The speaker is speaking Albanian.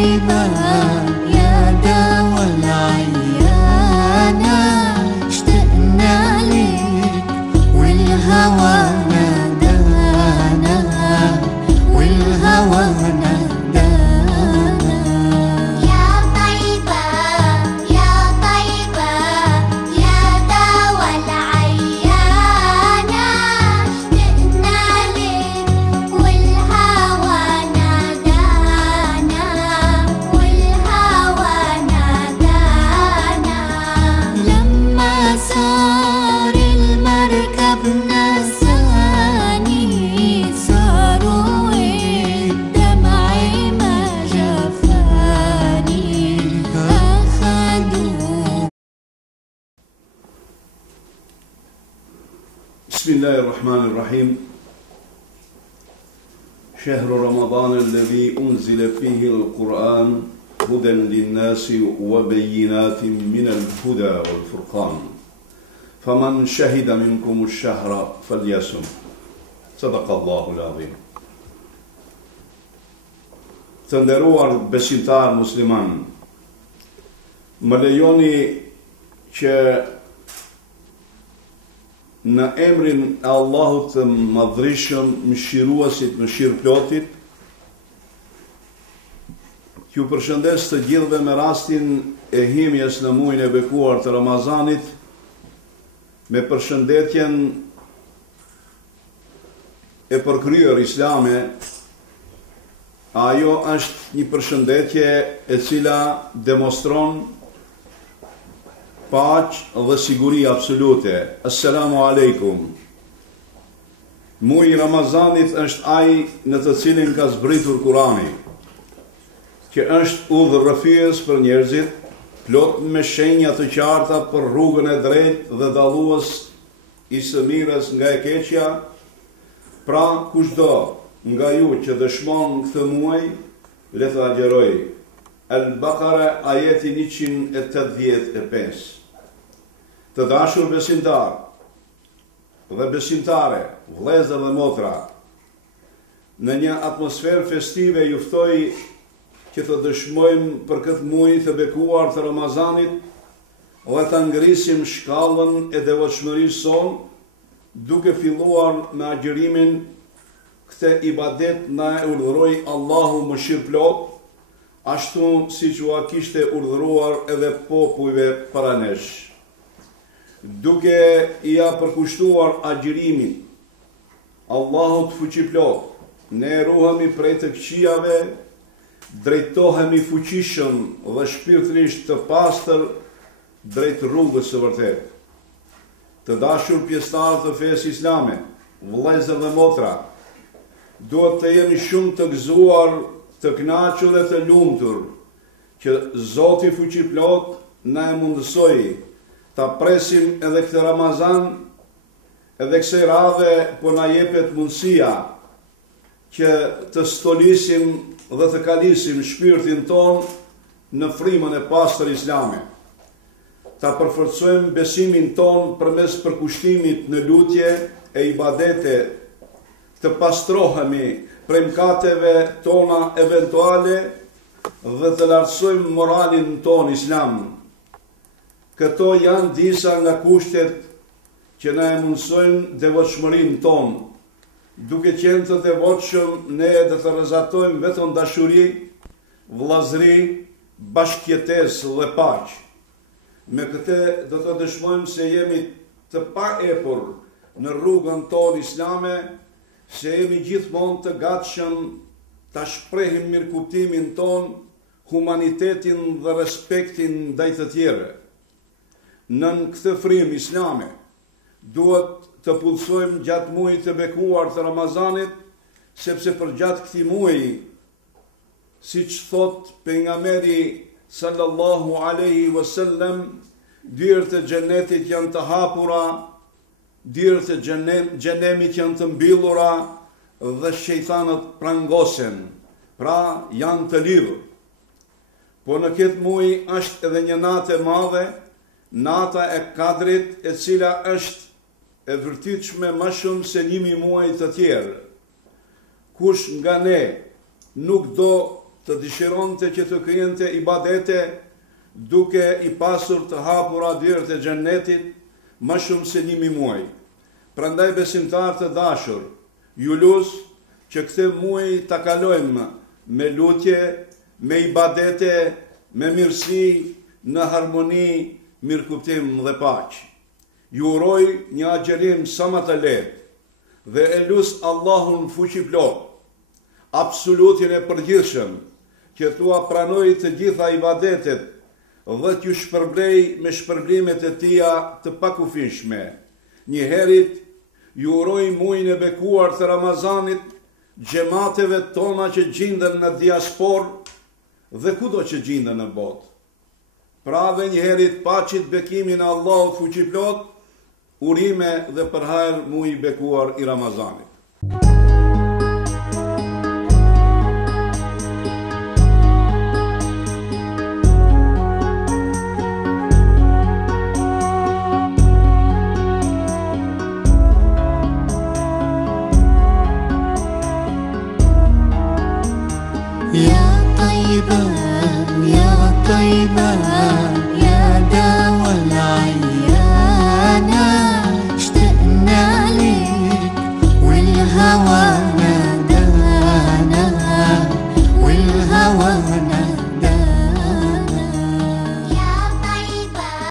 طيبة يا دوا العيان اشتقنا لك والهوى نادانا والهوى نادانا يا طيبة يا طيبة يا دوا العيان اشتقنا لك والهوى نادانا والهوى نادانا لما صار المركب نساني صاروا الدمع ما جفاني أخذوا بسم الله الرحمن الرحيم شهر رمضان الذي أنزل فيه القرآن هدى للناس وبينات من الهدى والفرقان فمن شهد منكم الشهر فليصم صدق الله العظيم. Të nderuar besimtar musliman, më lejoni që në emrin e Allahut të madhrishëm, mëshiruesit, mëshirëplotit, ju përshëndes të gjithëve me rastin e himjes në muajin e bekuar të Ramazanit, me përshëndetjen e përkryer islame. Ajo është një përshëndetje e cila demonstron paqë dhe siguri absolute. Assalamu alaikum. Muaji i Ramazanit është ai në të cilin ka zbritur Kurani, që është udhërrëfies për njerëzit, plot me shenja të qarta për rrugën e drejtë dhe dallues i së mirës nga e keqja. Pra kushdo nga ju që dëshmon këtë muaj, le të agjeroj. Al-Baqara ajeti 185. Të dashur besimtar dhe besimtare, vëllezër dhe motra, në një atmosferë festive ju ftoj që të dëshmojmë për këtë muaj të bekuar të Ramazanit dhe të ngrisim shkallën e devotshmërisë sonë, duke filluar me agjërimin. Këtë ibadet na e urdhëroi Allahu mëshirëplot, ashtu siç u kishte urdhëruar edhe popujve para nesh. Duke i përkushtuar agjërimin Allahut fuqiplot, ne ruhemi prej të këqijave, drejtohemi fuqishëm dhe shpirtërisht të pastër drejt rrugës së vërtetë. Të dashur pjesëtarë të fesë islame, vëllezër dhe motra, duhet të jemi shumë të gëzuar, të kënaqur dhe të lumtur që Zoti fuqiplot na e mundësoi ta presim edhe këtë Ramazan, edhe kësaj radhe po na jepet mundësia që të stolisim dhe të kalisim shpirtin ton në frymën e pastër islame. Ta përforcojmë besimin ton përmes përkushtimit në lutje e ibadete, të pastrohemi prej mëkateve tona eventuale dhe të lartësojmë moralin ton islam. Këto janë disa nga kushtet që na e mundsojnë devotshmërinë tonë. Duke qenë të devotshëm, ne do të rrezatojmë vetëm dashuri, vëllazëri, bashkëjetesë dhe paqë. Me këtë do të dëshmojmë se jemi të paepur në rrugën tonë islame, se jemi gjithmonë të gatshëm ta shprehim mirëkuptimin ton, humanitetin dhe respektin ndaj të tjerëve. Në këtë frymë islame duhet të pulsojmë gjatë muajit të bekuar të Ramazanit, sepse për gjatë këtij muaji, siç thot pejgamberi sallallahu alaihi wasallam, dyert e xhenetit janë të hapura, dyert e xhenemit janë të mbyllura dhe shejtanët prangosen, pra janë të lidhur. Po në këtë muaj është edhe një natë e madhe, nata e Kadrit, e cila është e vërtetshme më shumë se 1000 muaj të tjerë. Kush nga ne nuk do të dëshironte që të kryente ibadete duke i pasur të hapura dyert e xhennetit më shumë se 1000 muaj. Prandaj besimtar të dashur, ju lus që këtë muaj ta kalojmë me lutje, me ibadete, me mirësi, në harmoni, mirëkuptim dhe paqë. Ju uroj një agjerim sa më të lehtë dhe e lus Allahun fuqiplot, absolutin e përgjithshëm, që tua pranoj të gjitha ibadetet dhe t'ju shpërblej me shpërblimet e tia të pakufishme. Njëherit, ju uroj muajin e bekuar të Ramazanit, xhamateve tona që gjenden në diasporë dhe kudo që gjenden në botë. Prave njëherit paqit bekimin e Allahut fuqiplot, urime dhe përhajr muaj i bekuar i Ramazanit.